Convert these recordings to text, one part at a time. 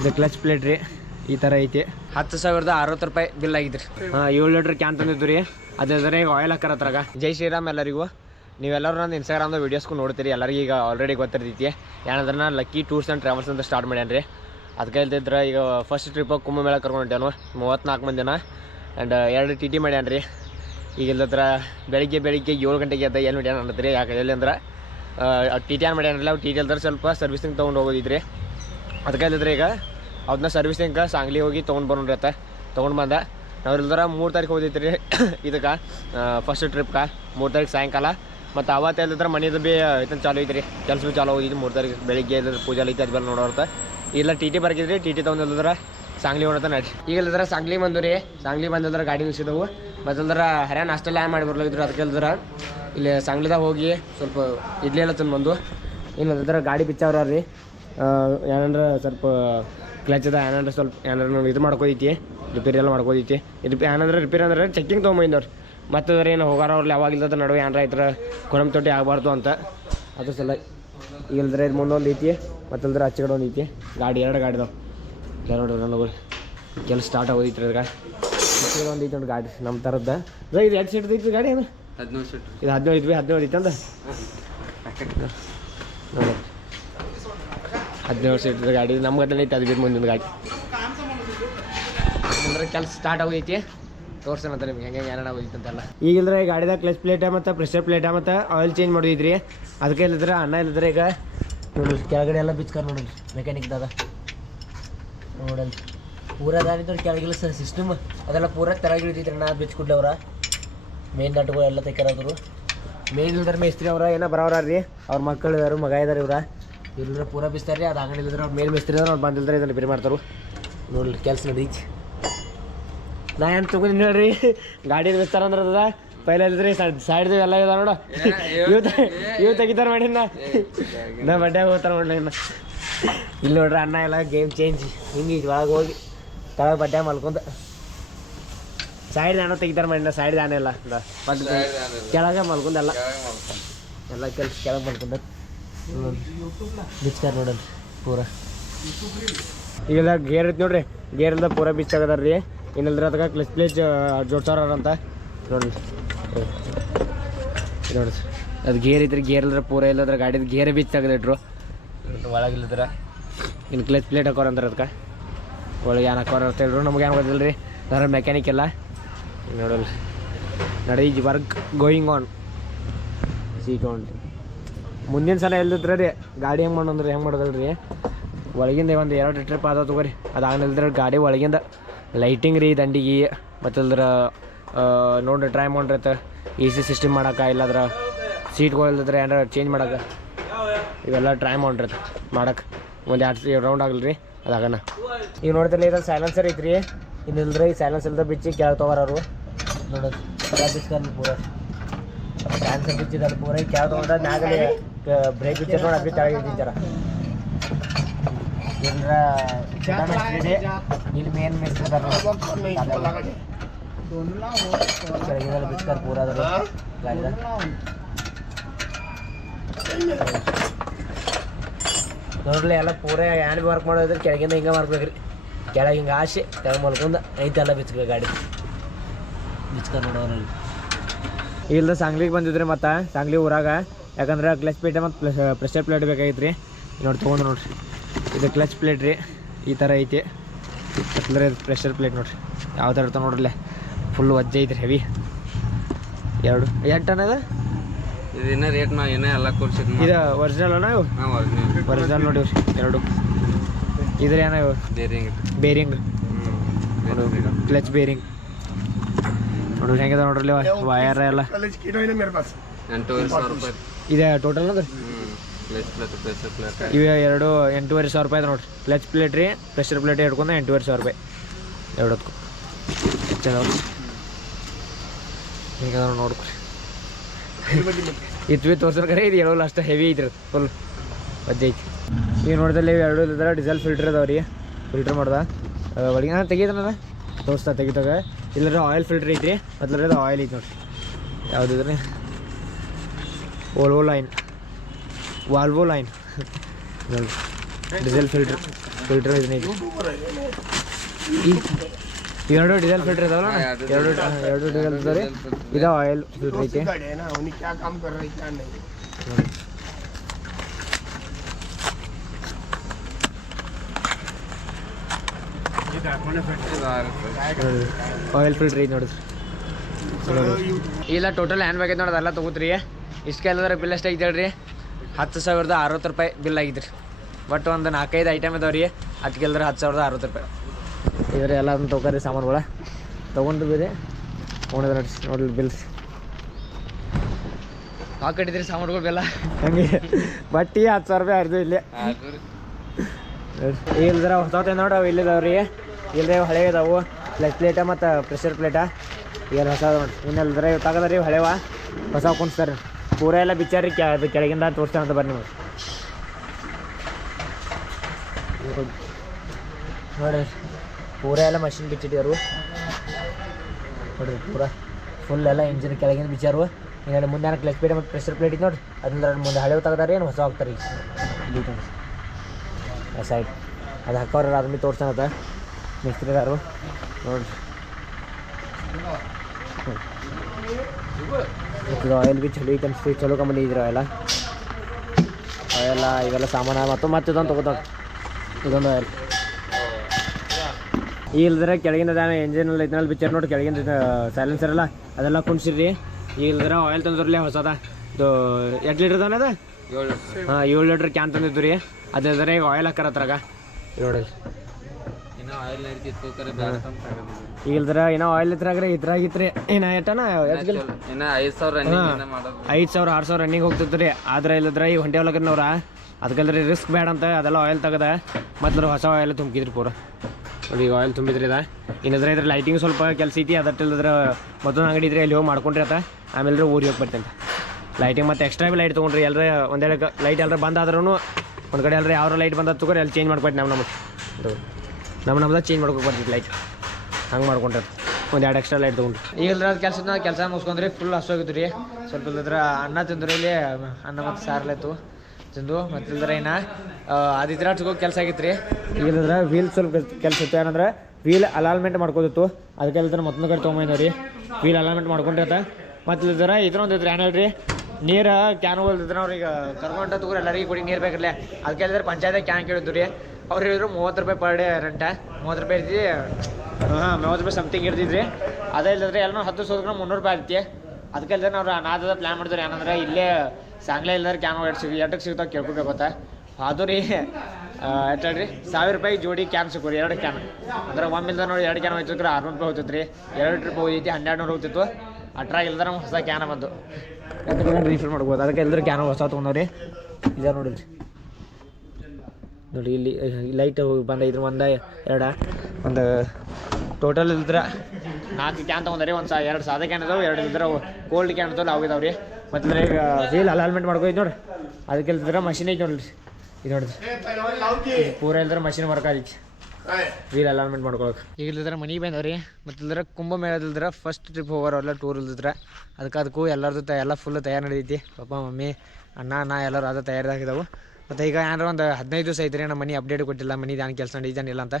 ಇದು clutch plate ರೀ. ಈ ಥರ ಐತಿ. ಹತ್ತು ಸಾವಿರದ ಅರವತ್ತು ರೂಪಾಯಿ ಬಿಲ್ ಆಗಿದ್ರಿ. ಹಾಂ ಏಳು ಲೀಟ್ರ್ ಕ್ಯಾನ್ ತಂದಿದ್ದು ರೀ ಅದ್ರ ಈಗ ಆಯಿಲ್ ಹಾಕರ ಅದ್ರಾಗ. ಜೈ ಶ್ರೀರಾಮ್ ಎಲ್ಲರಿಗೂ. ನೀವೆಲ್ಲರೂ ನನ್ನ ಇನ್ಸ್ಟಾಗ್ರಾಮ್ದಾಗ ವೀಡಿಯೋಸ್ಗೂ ನೋಡ್ತೀರಿ. ಎಲ್ಲರಿಗೂ ಈಗ ಆಲ್ರೆಡಿ ಗೊತ್ತಿರ್ತೈತಿ. ಏನಂದ್ರೆ ನಾನು ಲಕ್ಕಿ ಟೂರ್ಸ್ ಆ್ಯಂಡ್ ಟ್ರಾವೆಲ್ಸ್ ಅಂತ ಸ್ಟಾರ್ಟ್ ಮಾಡ್ಯಾನ ರೀ ಅದಕ್ಕೆ ಇಲ್ದಿದ್ರೆ ಈಗ ಫಸ್ಟ್ ಟ್ರಿಪ್ಪಾಗ ಕುಂಭಮೇಳ ಕರ್ಕೊಂಡು ಮೂವತ್ತ್ನಾಲ್ಕು ಮಂದಿ ಜನ ಆ್ಯಂಡ್ ಎರಡು ಟಿ ಟಿ ಮಾಡ್ಯಾನ ರೀ ಈಗ ಇಲ್ಲದ್ರ ಬೆಳಿಗ್ಗೆ ಬೆಳಿಗ್ಗೆ ಏಳು ಗಂಟೆಗೆ ಅದ ಏನು ಮಾಡ್ಯಾನ ಅನ್ನತ್ರಿ. ಯಾಕೆ ಎಲ್ಲಿ ಅಂದ್ರೆ ಟಿ ಟಿ ಆನ್ ಮಾಡ್ಯಾನಲ್ಲ ಟಿ ಟಿ ಅಲ್ದ್ರೆ ಸ್ವಲ್ಪ ಸರ್ವಿಸಿಂಗ್ ತೊಗೊಂಡು ಹೋಗೋದಿದ್ರಿ ಅದಕ್ಕೆ ಇಲ್ಲದ್ರೆ ಈಗ ಅದನ್ನ ಸರ್ವಿಸಿಂಗ್ ಸಾಂಗ್ಲಿ ಹೋಗಿ ತೊಗೊಂಡು ಬರೋಣ ಅತ್ತ. ತೊಗೊಂಡು ಬಂದ. ನಾವು ಇಲ್ದ್ರ ಮೂರು ತಾರೀಕು ಹೋಗಿದ್ರಿ ಇದಕ್ಕೆ ಫಸ್ಟ್ ಟ್ರಿಪ್ಗೆ ಮೂರು ತಾರೀಕು ಸಾಯಂಕಾಲ. ಮತ್ತು ಅವತ್ತು ಎಲ್ಲಿದ್ರೆ ಮನೆದು ಬಿ ಇದನ್ನ ಚಾಲು ಐತ್ರಿ. ಕೆಲಸ ಭೀ ಚಾಲು ಹೋಗಿದ್ದು ಮೂರು ತಾರೀಕು. ಬೆಳಿಗ್ಗೆ ಇಲ್ಲದ್ರೆ ಪೂಜೆ ಐತೆ, ಅದು ನೋಡೋರ್ತ ಇಲ್ಲ ಟಿ ಟಿ ಬರ್ಕಿದ್ರಿ, ಟಿ ಟಿ ತೊಗೊಂಡು ಇಲ್ಲದ್ರೆ ಸಾಂಗ್ಲಿ ಹೊಡತ ನಡ್ರಿ. ಈಗ ಇಲ್ಲದ್ರೆ ಸಾಂಗ್ಲಿ ಬಂದು ರೀ. ಸಾಂಗ್ಲಿ ಬಂದಿದ್ರೆ ಗಾಡಿ ನಿಲ್ಸಿದವು. ಮತ್ತಿಲ್ದ್ರೆ ಹರ್ಯಾಣ ಅಷ್ಟೆಲ್ಲ ಆನ್ ಮಾಡಿ ಬರ್ಲಾಗಿದ್ರು ಅದಕ್ಕೆ ಇಲ್ದ್ರೆ ಇಲ್ಲಿ ಸಾಂಗ್ಲಿದಾಗ ಹೋಗಿ ಸ್ವಲ್ಪ ಇಡ್ಲಿ ಎಲ್ಲ ತಂದು ಬಂದು ಇಲ್ಲದ್ರ ಗಾಡಿ ಬಿಚ್ಚವ್ರ ರೀ. ಏನಂದ್ರೆ ಸ್ವಲ್ಪ ಅದ ಏನಂದ್ರೆ ಸ್ವಲ್ಪ ಏನಾರ ಇದು ಮಾಡ್ಕೋದೈತಿ ರಿಪೇರಿ ಎಲ್ಲ ಮಾಡ್ಕೋದೈತಿ ಇದು ಏನಂದ್ರೆ ರಿಪೇರಿ ಅಂದ್ರೆ ಚೆಕ್ಕಿಂಗ್ ತೊಗೊಂಬಂದವ್ರು ಮತ್ತೆ ಅದ್ರ ಏನು ಹೋಗಾರ ಅವ್ರಲ್ಲಿ ಯಾವಾಗ ಇಲ್ಲದ ನಡುವೆ ಏನಾರ ಐತ್ರ ಕೊರಂ ತೊಟ್ಟಿ ಆಗಬಾರ್ದು ಅಂತ. ಅದು ಸಲ ಇಲ್ದ್ರೆ ಇದು ಮುಂದೊಂದು ಐತಿ ಮತ್ತಲ್ದ್ರೆ ಆಚೆ ಕಡೆ ಒಂದು ಐತಿ. ಗಾಡಿ ಎರಡು ಗಾಡಿ ಇದಾವೆ ಎರಡು ನನಗೆ ಕೆಲಸ ಸ್ಟಾರ್ಟ್ ಆಗೋದೈತ್ರಿ ಅದ್ರಾಗ. ಒಂದೈತಿ ಒಂದು ಐತಿ ನೋಡಿ ಗಾಡಿ ನಮ್ಮ ಥರದ್ದು ಅದ ಇದು ಎರಡು ಸೀಟ್ ಐತಿ ಗಾಡಿ ಏನು ಹದಿನೇಳು ಸೀಟ್ ಇದು ಹದಿನೇಳು ಐತಿ ಹದಿನೇಳು ಐತಿ ಅಂದ? ನೋಡಿ ಹದಿನೇಳು ಸೀಟ್ ಗಾಡಿ. ನಮ್ಮ ಗಟ್ಟಲೆ ಐತಿ, ಅದು ಬಿಟ್ಟು ಮುಂದಿನ ಗಾಡಿ. ಅಂದ್ರೆ ಕೆಲಸ ಸ್ಟಾರ್ಟ್ ಆಗೋದೈತಿ ತೋರ್ಸೋಣಂತ ನಿಮ್ಗೆ, ಹೆಂಗೆ ಏನಾರ ಹೋಗಿತ್ತು ಅಂತೆಲ್ಲ ಈಗಿಲ್ದ್ರೆ ಗಾಡಿದಾಗ ಕ್ಲಚ್ ಪ್ಲೇಟ ಮತ್ತು ಪ್ರೆಷರ್ ಪ್ಲೇಟ ಮತ್ತು ಆಯಿಲ್ ಚೇಂಜ್ ಮಾಡಿದ್ರಿ. ಅದಕ್ಕೆ ಇಲ್ಲದ್ರೆ ಅನ್ನ ಇಲ್ಲದ್ರೆ ಈಗ ನೋಡಿ ಕೆಳಗಡೆ ಎಲ್ಲ ಬಿಚ್ಕರ್ ನೋಡಿ ಮೆಕ್ಯಾನಿಕ್ದಾಗ ನೋಡಲ್. ಪೂರ ದಾರಿದ್ರೆ ಕೆಳಗಿಲ್ಲ ಸರ್ ಸಿಸ್ಟಮ್ ಅದೆಲ್ಲ ಪೂರ ಅಣ್ಣ ನಾ ಬಿಚ್ಕೊಡ್ಲವ್ರ ಮೇನ್ ನಟ್ಗಳು ಎಲ್ಲ ತೆಕ್ಕಿರೋದ್ರು ಮೇನ್ ಇಲ್ದ್ರೆ ಮೇಸ್ತ್ರಿ ಅವ್ರ, ಏನೋ ಬರೋರ ರೀ. ಅವ್ರ ಮಕ್ಕಳು ಇದಾರು, ಮಗ ಇದಾರೆ ಇವ್ರ. ಇಲ್ಲದ್ರೆ ಪೂರ ಬಿಸ್ತಾರೆ ಅದು ಅಂಗಡಿ ಇಲ್ಲದ್ರೆ ಅವ್ರು ಮೇಲ್ ಬಿಸ್ತಾರೆ ಅವ್ರು ಬಂದಿಲ್ದ್ರೆ ಇದನ್ನು ಬೇರೆ ಮಾಡ್ತಾರೆ. ನೋಡ್ಲಿ ಕೆಲಸ ನಡೀತಿ ನಾ ಏನು ತಗೊಂಡಿನಿ ನೋಡ್ರಿ ಗಾಡಿ ಬಿಸ್ತಾರ ಅಂದ್ರೆ ಅದ. ಪೈಲ ಇಲ್ದ್ರಿ ಸೈಡ್ ಎಲ್ಲ ಇದಾವ ನೋಡು. ಇವ್ ಇವ್ ತೆಗಿತಾರ ಮಾಡಿ ನಾ ಬಡ್ಡೆ ಹೋಗ್ತಾರ ನೋಡ್ಲಿ ಇನ್ನ. ಇಲ್ಲಿ ನೋಡ್ರಿ ಅಣ್ಣ ಎಲ್ಲ ಗೇಮ್ ಚೇಂಜ್ ಹಿಂಗೆ ಒಳಗೆ ಹೋಗಿ ತಳಗ ಬಡ್ಡೆ ಮಲ್ಕೊಂತ ಸೈಡ್ ಏನೋ ತೆಗಿತಾರ ಮಾಡಿ ಸೈಡ್ ದಾನ ಇಲ್ಲ. ಮತ್ತೆ ಕೆಳಗೆ ಮಲ್ಕೊಂಡೆಲ್ಲ ಎಲ್ಲ ಕೆಲಸ ಕೆಳಗೆ ಮಲ್ಕೊಂಡ. ಬಿಚ್ಚಾರ ನೋಡಲ್ರಿ ಪೂರ. ಈಗೆಲ್ಲ ಗೇರ್ ಐತಿ ನೋಡ್ರಿ. ಗೇರ್ ಎಲ್ಲ ಪೂರ ಬಿಚ್ ಆಗದಾರ ರೀ ಇನ್ನಲ್ದ್ರ ಅದಕ್ಕೆ ಕ್ಲಚ್ ಪ್ಲೇಜ್ ಜೋಡ್ಸಾರ ಅಂತ. ನೋಡ್ರಿ. ಅದು ಗೇರ್ ಇದ್ರೆ ಗೇರ್ ಇಲ್ಲದ್ರೆ ಪೂರ ಇಲ್ಲದ್ರ ಗಾಡಿದ ಗೇರ್ ಬಿಚ್ ಆಗದಿಟ್ರು ಒಳಗಿಲ್ಲದ್ರ ಇನ್ನು ಕ್ಲಚ್ ಪ್ಲೇಟ್ ಹಾಕೋರ ಅಂತ ಅದಕ್ಕೆ ಒಳಗೆ ಏನು ಹಾಕೋರ ಅಂತ ಹೇಳಿದ್ರು ನಮ್ಗೆ ಏನು ಗೊತ್ತಿಲ್ಲ ರೀ ಅದರ ಮೆಕ್ಯಾನಿಕ್ ಎಲ್ಲ. ನೋಡಲ್ಲ ನಡಿ is work going on seat on ಮುಂದಿನ ಸಲ ಎಲ್ಲಿದ್ರೆ ರೀ, ಗಾಡಿ ಹೆಂಗೆ ಮಾಡೋಂದ್ರೆ ಹೆಂಗೆ ರೀ ಒಳಗಿಂದ ಒಂದು ಎರಡು ಟ್ರಿಪ್ ಆದ ತಗೋರಿ. ಅದಾಗಲಿಲ್ದ್ರೆ ಗಾಡಿ ಒಳಗಿಂದ. ಲೈಟಿಂಗ್ ರೀ, ದಂಡಿಗೆ, ಮತ್ತಿಲ್ದ್ರೆ ನೋಡಿ ಟ್ರೈ ಮಾಡಿರತ್ತೆ ಎ ಸಿ ಸಿಸ್ಟಮ್ ಮಾಡೋಕೆ ಇಲ್ಲದ್ರ ಸೀಟ್ಗಳು ಇಲ್ಲದ್ರೆ ಏನಾರ ಚೇಂಜ್ ಮಾಡೋಕೆ. ಇವೆಲ್ಲ ಟ್ರೈ ಮಾಡಿರತ್ತೆ ಮಾಡೋಕೆ. ಒಂದು ಎರಡು ರೌಂಡ್ ಆಗಲಿ ರೀ ಅದಾಗನ ಈಗ ನೋಡಿದ್ರೆ ಇದ್ರಲ್ಲಿ ಸೈಲೆನ್ಸರ್ ಐತ್ರಿ. ಇನ್ನಿಲ್ದ್ರೆ ಈ ಸೈಲೆನ್ಸ್ ಇಲ್ದ ಬಿಚ್ಚಿ ಕೆಳಗೆ ತೊಗೊಳೋರು ನೋಡೋದು ಪೂರ. ಸೈಲೆನ್ಸರ್ ಬಿಚ್ಚಿದಲ್ಲಿ ಪೂರ. ಕೆಳಗೆ ತೊಗೊಂಡ್ರೆ ಬ್ರೇಕ್ ಬಿಚ್ಚರ್ ನೋಡಿ ಅದ್ರ ಕೆಳಗೆ ಏನರ ಇಲ್ಲಿ ಮೇನ್ ಪೂರ ಅದ್ರ ಗಾಡಿದ ನೋಡ್ಲಿ, ಎಲ್ಲ ಪೂರ ಏನು ವರ್ಕ್ ಮಾಡೋದ್ರೆ ಕೆಳಗಿಂದ ಹಿಂಗೆ ಮಾಡ್ಬೇಕ್ರಿ ಕೆಳಗೆ ಹಿಂಗೆ ಆಸೆ, ಕೆಳಗೆ ಮಲ್ಕೊಂಡ ಐತೆಲ್ಲ ಬಿಚ್ಕ ಗಾಡಿ. ಬಿಚ್ಕ ನೋಡೋರಲ್ಲಿ ಇಲ್ದ ಸಾಂಗ್ಲಿಗೆ ಬಂದಿದ್ರಿ ಮತ್ತೆ, ಸಾಂಗ್ಲಿ ಊರಾಗ. ಯಾಕಂದ್ರೆ ಕ್ಲಚ್ ಪ್ಲೇಟ್ ಮತ್ತು ಪ್ರೆಷರ್ ಪ್ಲೇಟ್ ಬೇಕಾಗಿತ್ತು ರೀ ನೋಡಿ ತೊಗೊಂಡು ನೋಡ್ರಿ ಇದು ಕ್ಲಚ್ ಪ್ಲೇಟ್ ರೀ. ಈ ಥರ ಐತಿ. ಅಂದ್ರೆ ಇದು ಪ್ರೆಷರ್ ಪ್ಲೇಟ್ ನೋಡ್ರಿ. ಯಾವ ಥರ ಇರ್ತಾವೆ ನೋಡ್ರಲ್ಲೇ. ಫುಲ್ ವಜ್ಜೆ ರೀ ಹೆವಿ ಎರಡು ಎಂಟು ಟನ್ ಅದ ಇದು ಇನ್ನೂ ರೇಟ್ ನಾ ಏನೇ ಎಲ್ಲ ಕೊಡ್ಸಿದ್ ಇದು ಒರಿಜಿನಲ್ ಅಣ್ಣ ಇವು? ಒರಿಜಿನಲ್ ನೋಡಿ ಎರಡು. ಇದ್ರ ಏನ ಇವು? ಬೇರಿಂಗ್ ಬೇರಿಂಗ್ ಕ್ಲಚ್ ಬೇರಿಂಗ್ ನೋಡ್ರಿ ಹೆಂಗಿದೆ ನೋಡ್ರಿ ವಯರ್ ಎಲ್ಲ. ಎಂಟೂವರೆ ಸಾವಿರ ರೂಪಾಯಿ. ಇದೆ ಟೋಟಲ್ ಅಂದ್ರೆ? ಇವ ಎರಡು ಎಂಟೂವರೆ ಸಾವಿರ ರೂಪಾಯಿ ನೋಡ್ರಿ. ಕ್ಲಚ್ ಪ್ಲೇಟ್ ರೀ ಪ್ರೆಷರ್ ಪ್ಲೇಟ್ ಹಿಡ್ಕೊಂಡು ಎಂಟೂವರೆ ಸಾವಿರ ರೂಪಾಯಿ. ಎರಡಕ್ಕೂ. ಚೆನ್ನಾಗಿ ಈಗ ನೋಡ್ಕೊರಿ ಇತ್ವಿ ತೋರ್ಸ್ರೆ ಇದು ಹೇಳೋಲ್ಲ ಅಷ್ಟು ಹೆವಿ ಐತ್ರಿ ಫುಲ್ ವಜ್ಜೆ ಐತಿ ಈಗ ನೋಡಿದಲ್ಲಿ ಎರಡು ಇದ್ರೆ ಡೀಸೆಲ್ ಫಿಲ್ಟರ್ ಅದಾವ ರೀ. ಫಿಲ್ಟರ್ ಮಾಡ್ದ. ಒಳಗೆ ನಾನು ತೋರಿಸ್ತಾ ತೆಗಿತಾಗ. ಇಲ್ಲರ ಆಯಿಲ್ ಫಿಲ್ಟರ್ ಐತ್ರಿ. ಮತ್ತೆ ಆಯಿಲ್ ಐತಿ ನೋಡ್ರಿ. ಯಾವುದಿದ್ರಿ? Volvo line Volvo line diesel filter filter ಇದನ್ನಿದೆ ಎರಡು ಡೀಸೆಲ್ ಫಿಲ್ಟರ್ ಇದಾವಲ್ಲ? ಎರಡು ಎರಡು ಡೀಸೆಲ್ ಇದಾವೆ. ಇದ ಆಯಿಲ್ ಫಿಲ್ಟರ್ ಐತೆ. ಆಯಿಲ್ ಫಿಲ್ಟರ್ ಐತೆ ನೋಡಿದ್ರಿ. ಇಲ್ಲ ಟೋಟಲ್ ಹ್ಯಾಂಡ್ ಬ್ಯಾಗ್ ಐತೆ ನೋಡೋದಲ್ಲ ತಗೋತ್ರಿ. ಇಷ್ಟು ಕೆಲದ್ರ ಬಿಲ್ ಐತೆ ಹೇಳ್ರಿ ಹತ್ತು ಸಾವಿರದ ಅರವತ್ತು ರೂಪಾಯಿ ಬಿಲ್ ಆಗಿದ್ರಿ. ಬಟ್ ಒಂದು ನಾಲ್ಕೈದು ಐಟಮ್ ಇದಾವೆ ರೀ. ಹತ್ತು ಕೆಲ್ದ್ರ ಹತ್ತು ಸಾವಿರದ ಅರವತ್ತು ರೂಪಾಯಿ. ಇದ್ರೆ ಎಲ್ಲ ಅದನ್ನು ತೊಗೊರಿ ಸಾಮಾನುಗಳ. ತೊಗೊಂಡು ಬೇರೆ ತೊಗೊಂಡಿದ್ರೆ ನೋಡ್ರಿ ನೋಡ್ರಿ ಬಿಲ್ಸ್ ಹಾಕಿಟ್ಟಿದ್ರಿ ಸಾಮಾನುಗಳು ಬೆಲ್ಲ ಹಂಗೆ. ಬಟ್ಟಿ ಹತ್ತು ಸಾವಿರ ರೂಪಾಯಿ ಅರ್ದು ಇಲ್ಲಿ. ಇಲ್ದ್ರ ಹೊಸ ನೋಡಿ ಅವು ಇಲ್ಲಿದಾವ್ರಿ ಇಲ್ಲದೆ ಹಳೆ ಇದಾವು. ಪ್ಲಸ್ ಪ್ಲೇಟ ಮತ್ತು ಪ್ರೆಷರ್ ಪ್ಲೇಟ ಏನು ಹೊಸ ನೋಡಿ ಇನ್ನೆಲ್ದ್ರ ಇವು ತಗದ್ರಿ ಹಳೆವ. ಹೊಸ ಕುಣಿಸ್ತಾರೆ ಪೂರ ಎಲ್ಲ ಬಿಚ್ಚಾರಿ ಕೆ ಅದು ಕೆಳಗಿಂದ ತೋರಿಸ್ತಾನೆ ಅಂತ ಬರ್ರಿ ನಿಮಗೆ ನೋಡಿ ಪೂರ ಎಲ್ಲ ಮಷಿನ್ ಬಿಚ್ಚಿಟ್ಟಾರು ನೋಡ್ರಿ ಪೂರ ಫುಲ್ ಎಲ್ಲ ಇಂಜಿನ್ ಕೆಳಗಿಂದ ಬಿಚ್ಚಾರು ಇನ್ನೆರಡು ಮುಂದೆ ಕ್ಲಚ್ ಪ್ಲೇಟ್ ಮತ್ತು ಪ್ರೆಷರ್ ಪ್ಲೇಟ್ ಇದೆ ನೋಡಿ ಅದನ್ನ ಮುಂದೆ ಹಳೆವು ತೆಗ್ದಾರೆ ಏನು ಹೊಸ ಹೋಗ್ತಾರೆ ಈಗ. ಸೈಡ್ ಅದು ಹಾಕೋರ ಆದ್ಮಿ ತೋರ್ಸಣದ ಮಿಸ್ತ್ರಿದಾರು ನೋಡ್ರಿ. ಆಯಿಲ್ ಬಿ ಚಲೋ ಐತೆ ಅನ್ಸ್ತಿ ಚಲೋ ಕಂಪನಿ ಇದ್ರ ಅವೆಲ್ಲ ಅವೆಲ್ಲ ಇವೆಲ್ಲ ಸಾಮಾನು ಮತ್ತು ಮತ್ತೆ ಇದೊಂದು ತಗೋತಾವ. ಇದೊಂದು ಆಯಿಲ್ ಈ ಇಲ್ದ್ರೆ ಕೆಳಗಿಂದ ಇಂಜಿನ್ ಇದ್ರಲ್ಲಿ ಬಿಚ್ಚರ್ ನೋಡಿ ಕೆಳಗಿಂದ ಸೈಲೆನ್ಸರ್ ಎಲ್ಲ ಅದೆಲ್ಲ ಕುಣ್ಸಿರಿ ಈ ಇಲ್ದ್ರೆ ಆಯಿಲ್ ತಂದ್ರಲ್ಲಿ ಹೊಸದ? ಇದು ಎರಡು ಲೀಟ್ರ್ ಅದ? ಏಳು ಹಾಂ ಏಳು ಲೀಟ್ರ್ ಕ್ಯಾನ್ ತಂದಿದ್ದು ರೀ ಅದೇ ಈಗ ಆಯಿಲ್ ಹಾಕಾರ ಹತ್ರಾಗ. ನೋಡಿ ಇಲ್ದ್ರ ಏನೋ ಆಯಿಲ್ ಇದ್ರಾಗ್ರೆ ಇದ್ರಾಗಿತ್ರಿ ಏನ ಎಟ್ಟನ ಐದ್ ಸಾವಿರ ಆರು ಸಾವಿರ ರನ್ನಿಂಗ್ ಹೋಗ್ತಿತ್ತು ರೀ ಆದ್ರೆ ಇಲ್ಲದ್ರ ಈ ಹೊಂಟೆ ಒಳಗನವ್ರ ಅದಕ್ಕಲ್ರಿ ರಿಸ್ಕ್ ಬೇಡ ಅಂತ ಅದೆಲ್ಲ ಆಯಿಲ್ ತೆಗದ. ಮೊದ್ಲು ಹೊಸ ಆಯಿಲ್ ತುಂಬಿದ್ರಿ ಪೂರ. ನೋಡಿ ಈಗ ಆಯಿಲ್ ತುಂಬಿದ್ರಿ ಅದ ಇನ್ನದ್ರ ಇದ್ರ ಲೈಟಿಂಗ್ ಸ್ವಲ್ಪ ಕೆಲಸ ಐತಿ ಅದಟ್ಟಿಲ್ಲದ್ರ ಮತ್ತೊಂದು ಅಂಗಡಿ ಇದ್ರೆ ಅಲ್ಲಿ ಹೋಗಿ ಮಾಡ್ಕೊಂಡ್ರಿ ಅತ ಆಮೇಲೆ ಊರಿಗೆ ಹೋಗಿ ಬರ್ತೀನಿ ಲೈಟಿಂಗ್ ಮತ್ತೆ ಎಕ್ಸ್ಟ್ರಾ ಬಿ ಲೈಟ್ ತೊಗೊಂಡ್ರಿ. ಎಲ್ಲರ ಒಂದೆರಡು ಲೈಟ್ ಎಲ್ಲರ ಬಂದಾದ್ರೂ ಒಂದು ಕಡೆ ಎಲ್ಲರ ಯಾವ ಲೈಟ್ ಬಂದ ತಗೋರಿ ಅಲ್ಲಿ ಚೇಂಜ್ ಮಾಡ್ಕೊಟ್ಟು ನಮ್ಮ ನಮಗೆ. ನಮ್ಮ ನಮ್ಮದ ಚೇಂಜ್ ಮಾಡ್ಕೊ ಬರ್ತಿತ್ತು ಲೈಟ್ ಹಂಗೆ ಮಾಡ್ಕೊಂಡ್ರೆ. ಒಂದು ಎರಡು ಎಕ್ಸ್ಟ್ರಾ ಲೈಟ್ ತೊಗೊಂಡು ಈಗ ಕೆಲಸ ಕೆಲಸದ ಕೆಲಸ ಮುಗಿಸ್ಕೊಂಡ್ರಿ ಫುಲ್ ಹಸೋಗಿದ್ರಿ ರೀ. ಸ್ವಲ್ಪ ಇಲ್ಲದ್ರ ಅನ್ನ ತಿಂದ್ರಿ ಇಲ್ಲಿ ಅನ್ನ ಮತ್ತು ಸಾರ್ಲಾಯ್ತು ತಿಂದು ಮತ್ತು ಇಲ್ದ್ರ ಏನ ಸಿಗೋ ಕೆಲಸ ಆಗಿತ್ತು ರೀ. ಈಗ ಇಲ್ಲದ್ರ ವೀಲ್ ಸ್ವಲ್ಪ ಕೆಲಸ ಇತ್ತು. ಏನಂದ್ರೆ ವೀಲ್ ಅಲಾಲ್ಮೆಂಟ್ ಮಾಡ್ಕೋದಿತ್ತು ಅದಕ್ಕೆ ಇಲ್ದ್ರ ಮತ್ತೊಂದು ಕಡೆ ತೊಗೊಂಬಂದ್ರಿ ವೀಲ್ ಅಲಾಲ್ಮೆಂಟ್ ಮಾಡ್ಕೊಂಡಿರ್ತ ಮತ್ತು ಇಲ್ದ್ರ ಇದ್ರೊಂದು ಇದ್ರ ಏನಲ್ರಿ ನೀರು ಕ್ಯಾನ್ಗಳು ಇದ್ರ ಅವ್ರಿಗೆ ಕರ್ಕೊಂಡ ತಗೋರಿ ಎಲ್ಲರಿಗೂ ಕೊಡಿ ನೀರು ಬೇಕಲ್ಲೇ ಅದಕ್ಕೆ ಪಂಚಾಯತ್ ಕ್ಯಾನ್ ಕೇಳಿದ್ರು ರೀ. ಅವ್ರು ಹೇಳಿದ್ರು ಮೂವತ್ತು ರೂಪಾಯಿ ಪರ್ ಡೇ ರೆಂಟ, ಮೂವತ್ತು ರೂಪಾಯಿ ಇರ್ತಿ ಹಾಂ, ಮೂವತ್ತು ರೂಪಾಯಿ ಸಮಥಿಂಗ್ ಇರ್ತಿದ್ರಿ ಅದೇ ಇಲ್ಲದ್ರೆ ಎಲ್ಲರೂ ಹತ್ತು ಸೋದ್ರೆ ಮುನ್ನೂರು ರೂಪಾಯಿ ಆಗ್ತಿ ಅದಕ್ಕೆ ಇಲ್ದ್ರೆ ನಾವು ನಾದದ ಪ್ಲ್ಯಾನ್ ಮಾಡಿದ್ರೆ ಏನಂದ್ರೆ ಇಲ್ಲೇ ಸಾಂಗ್ಲೇ ಇಲ್ಲದ್ರೆ ಕ್ಯಾನ್ ಎಷ್ಟು ಸಿಗಿ ಎಟ್ಟಕ್ಕೆ ಸಿಗ್ತಾವೆ ಕೇಳ್ಕೊಬೇಕು ಗೊತ್ತಾ? ಅದು ರೀ ಎಟ್ಟಾಡ್ರಿ ಸಾವಿರ ರೂಪಾಯಿ ಜೋಡಿ ಕ್ಯಾನ್ ಸಿಕ್ಕೋರಿ, ಎರಡು ಕ್ಯಾನ್ ಅಂದ್ರೆ ಒಮ್ಮಿಲ್ದ ನೋಡಿ ಎರಡು ಕ್ಯಾನ್ ಹೋಯ್ತಿದ್ರೆ ಆರ್ನೂರು ರೂಪಾಯಿ ಹೋಗ್ತಿತ್ತು ರೀ ಎರಡು ಟ್ರಿಪ್ ಹೋಗೈತಿ ಹನ್ನೆರಡು ನೂರು ಹೋಗ್ತಿತ್ತು. ಅಟ್ರಾಗ ಇಲ್ದಾರ ಹೊಸ ಕ್ಯಾನ ಬಂದು. ರೀಫಿಲ್ ಮಾಡ್ಬೋದು. ಅದಕ್ಕೆ ಎಲ್ಲರೂ ಕ್ಯಾನ್ ಹೊಸ ತೊಗೊಂಡವ್ರಿ. ಇದ ನೋಡಿರಿ ನೋಡಿ, ಇಲ್ಲಿ ಲೈಟ್ ಬಂದ, ಇದ್ರ ಒಂದ, ಎರಡ, ಒಂದು ಟೋಟಲ್ ಇಲ್ದ್ರ ನಾಲ್ಕು ಕ್ಯಾನ್ ತೊಗೊಂಡ್ರಿ ಒಂದು ಸಾ ಎರಡು ಸಾದಾ ಕ್ಯಾನ್ ಇದಾವೆ, ಎರಡು ಇದ್ರೆ ಕೋಲ್ಡ್ ಕ್ಯಾನ್ ಅದಾವೆ ಅವು ಇದಾವೆ ರೀ ಮತ್ತು ಈಗ ವೀಲ್ ಅಲಾಲ್ಮೆಂಟ್ ಮಾಡ್ಕೊಯ್ತು ನೋಡ್ರಿ ಅದಕ್ಕೆ ಇಲ್ದ್ರ ಮಷಿನ್ ಐತಿ ನೋಡ್ರಿ. ಇದು ನೋಡ್ರಿ. ಪೂರ ಇಲ್ದ್ರ ಮಷಿನ್ ವರ್ಕ್ ಆಗಿತ್ತು ವೀಲ್ ಅಲಾಲ್ಮೆಂಟ್ ಮಾಡ್ಕೊಳಕ್ಕೆ ಈಗ ಇಲ್ದಿದ್ರೆ ಮನೆಗೆ ಬಂದವ್ರಿ. ಮತ್ತು ಇಲ್ದ್ರ ಕುಂಭಮೇಳದಿಲ್ದ್ರ ಫಸ್ಟ್ ಟ್ರಿಪ್ ಹೋಗೋರೆಲ್ಲ ಟೂರ್ ಇಲ್ದಿದ್ರೆ. ಅದಕ್ಕೆ ಅದಕ್ಕೂ ಎಲ್ಲರದ್ದು ತ ಎಲ್ಲ ಫುಲ್ ತಯಾರು ನಡೀತಿ ಪಪ್ಪ, ಮಮ್ಮಿ, ಅಣ್ಣ, ನಾ ಎಲ್ಲರೂ ಅದು ತಯಾರಾಗಿದ್ದಾವೆ ಮತ್ತು ಈಗ ಏನಾರ ಒಂದು ಹದಿನೈದು ದಿವಸ ಐತ್ರಿ ನಮ್ಮ ಮನೆ ಅಪ್ಡೇಟ್ ಕೊಟ್ಟಿಲ್ಲ, ಮನೆ ಏನು ಕೆಲಸ ನಡೀತಾನಿಲ್ಲ ಅಂತ.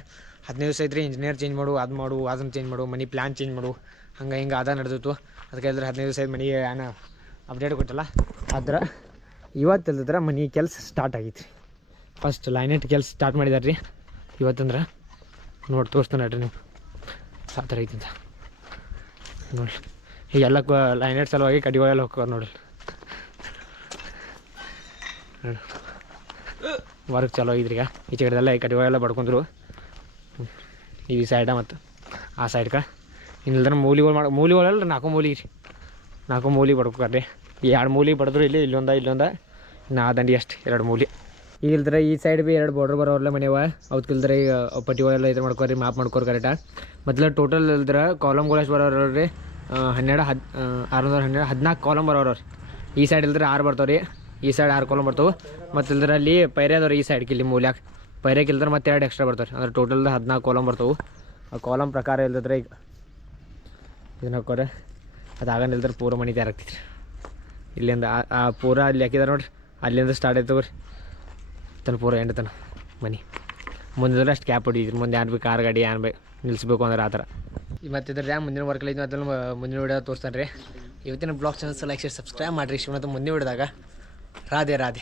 ಹದಿನೈದು ದಿವಸ ಐತ್ರಿ ಇಂಜಿನಿಯರ್ ಚೇಂಜ್ ಮಾಡು, ಅದು ಮಾಡು ಅದನ್ನು ಚೇಂಜ್ ಮಾಡು, ಮನೆ ಪ್ಲ್ಯಾನ್ ಚೇಂಜ್ ಮಾಡು. ಹಂಗೆ ಹಿಂಗೆ ಅದ ನಡೆದಿತ್ತು ಅದಕ್ಕೆ ಹೇಳಿದ್ರೆ ಹದಿನೈದು ದಿವಸ ಐದು ಮನೆಗೆ ಏನು ಅಪ್ಡೇಟ್ ಕೊಟ್ಟಿಲ್ಲ. ಆದ್ರೆ ಇವತ್ತು ಇಲ್ದಿದ್ರೆ ಮನೆ ಕೆಲಸ ಸ್ಟಾರ್ಟ್ ಆಗೈತ್ರಿ. ಫಸ್ಟ್ ಲೈನೆಟ್ ಕೆಲಸ ಸ್ಟಾರ್ಟ್ ಮಾಡಿದಾರೆ ರೀ ಇವತ್ತಂದ್ರೆ ನೋಡಿ ತೋರಿಸ್ತಾನೆ ನೋಡ್ರಿ ನೀವು. ಆ ಥರ ಐತಿ ಅಂತ ನೋಡಿ ಲೈನ್ ಲೈನೆಟ್ ಸಲುವಾಗಿ ಕಡಿಗಳೆಲ್ಲ ಹೋಗ್ತಾರೆ ನೋಡಿ. ವರ್ಕ್ ಚಲೋ ಇದ್ರಿ ಈಗ ಈಚೆ ಕಡೆದೆಲ್ಲ ಈ ಎಲ್ಲ ಬಡ್ಕೊಂಡ್ರು ಈ ಸೈಡ ಮತ್ತು ಆ ಸೈಡ್ಕ ಇನ್ನಿಲ್ದ್ರೆ ಮೂಲಿಗಳು ಮಾಡಿ, ಮೂಲಿಗಳೆಲ್ಲ ನಾಲ್ಕು ಮೂಲಿಗೆ ರೀ ನಾಲ್ಕು ಮೂಲಿ ಬಡ್ಕೋರಿ ಈ ಎರಡು ಮೂಲಿ ಬಡಿದ್ರು ಇಲ್ಲಿ, ಇಲ್ಲೊಂದ ಇಲ್ಲೊಂದ. ನಾ ದಂಡಿ ಅಷ್ಟು, ಎರಡು ಮೂಲಿ. ಈಗ ಇಲ್ದ್ರೆ ಈ ಸೈಡ್ ಬಿ ಎರಡು ಬಾರ್ಡರ್ ಬರೋಲ್ಲ ಮನೆಯವ ಅವಕ್ಕೆ ಇಲ್ದ್ರೆ ಪಟ್ಟಿ ಪಟ್ಟಿಗಳೆಲ್ಲ ಇದು ಮಾಡ್ಕೊರಿ ಮಾಪ್ ಮಾಡ್ಕೋರಿ ಕರೆಕ್ಟ ಮೊದಲ ಟೋಟಲ್ ಇಲ್ದ್ರೆ ಕಾಲಮ್ಗಳು ಅಷ್ಟು ಬರೋರು ರೀ ಹನ್ನೆರಡು ಹದ್ ಆರುನೂರ ಹನ್ನೆರಡು ಹದಿನಾಲ್ಕು ಕಾಲಮ್ ಬರೋರು ಈ ಸೈಡ್ ಇಲ್ದ್ರೆ ಆರು ಬರ್ತಾವ್ರಿ. ಈ ಸೈಡ್ ಆರು ಕಾಲಮ್ ಬರ್ತವೆ. ಮತ್ತು ಇಲ್ದ್ರೆ ಅಲ್ಲಿ ಪೈರೆ ಅದಾವ್ರಿ ಈ ಸೈಡ್ ಇಲ್ಲಿ ಮೂಲ್ಯಾಕ. ಪೈರೆ ಇಲ್ದ್ರೆ ಮತ್ತೆ ಎರಡು ಎಕ್ಸ್ಟ್ರಾ ಬರ್ತಾವೆ ಅಂದ್ರೆ ಟೋಟಲ್ ಹದಿನಾಲ್ಕು ಕಾಲಮ್ ಬರ್ತವೆ. ಆ ಕಾಲಮ್ ಪ್ರಕಾರ ಇಲ್ದಿದ್ರೆ ಈಗ ಇದನ್ನ ಹಾಕೋರೆ. ಅದು ಆಗನ್ ಪೂರ ಮನೆ ತಯಾರಾಗ್ತಿತ್ತು ಇಲ್ಲಿಂದ ಆ- ಪೂರ ಅಲ್ಲಿ ಹಾಕಿದಾರೆ ನೋಡ್ರಿ. ಅಲ್ಲಿಂದ ಸ್ಟಾರ್ಟ್ ಆಯ್ತು ತಗೋರಿ. ತನ್ನ ಪೂರ ಎಂಡ್ ತನ ಮನೆ. ಮುಂದಿದ್ರೆ ಅಷ್ಟು ಕ್ಯಾಪ್ ಹೊಡಿದ್ರಿ ಮುಂದೆ ಯಾರು ಬೇಕು ಕಾರ್ ಗಾಡಿ ಏನು ಬೇಕು ನಿಲ್ಲಿಸ್ಬೇಕು ಅಂದ್ರೆ ಆ ಥರ ಮತ್ತು ಇದ್ರ ಮುಂದಿನ ವರ್ಕಲ್ಲಿ ಅದನ್ನು ಮುಂದಿನ ವಿಡಿಯೋ ತೋರಿಸ್ತಾನೆ ರೀ ಇವತ್ತಿನ blog channels like share subscribe ಮಾಡಿರಿ. ಶಿವನಂತ ಮುಂದಿನ ವಿಡಿಯೋದಾಗ राधे राधे